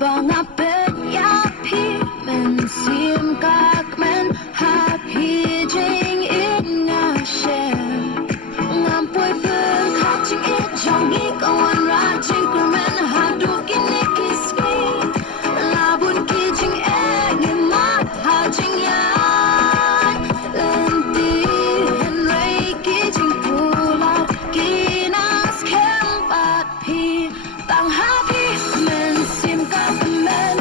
bang apet ya pi men sim kak men happy jing in na shem ngam poi per khap ching it jong gi kawan ra ching kurmen ha du kin ne kiski la bun ki ching e ni ma ha ching ya len ti hen rei ki ching pula ki nas kem pat pi tang happy men sim kak men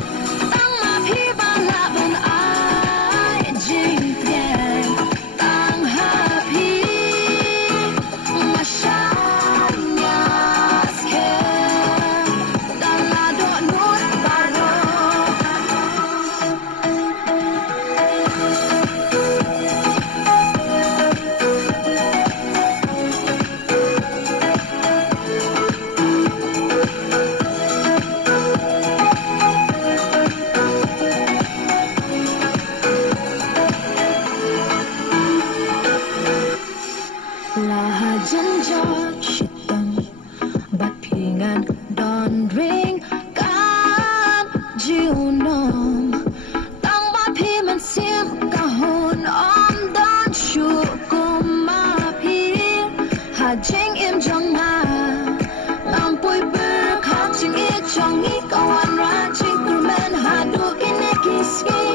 tang ma pi bang la ben ai jing tian tang happy ma sha nya skem dan la do not baro la ha jan ja shitang bat pingan don ring kan jiu nom tang bat pi man sim ka hon om don shu kum ma pi ha jing im jong ma ngam pui per khap ching it chong i kawan ra ching kurmen ha du in e kiski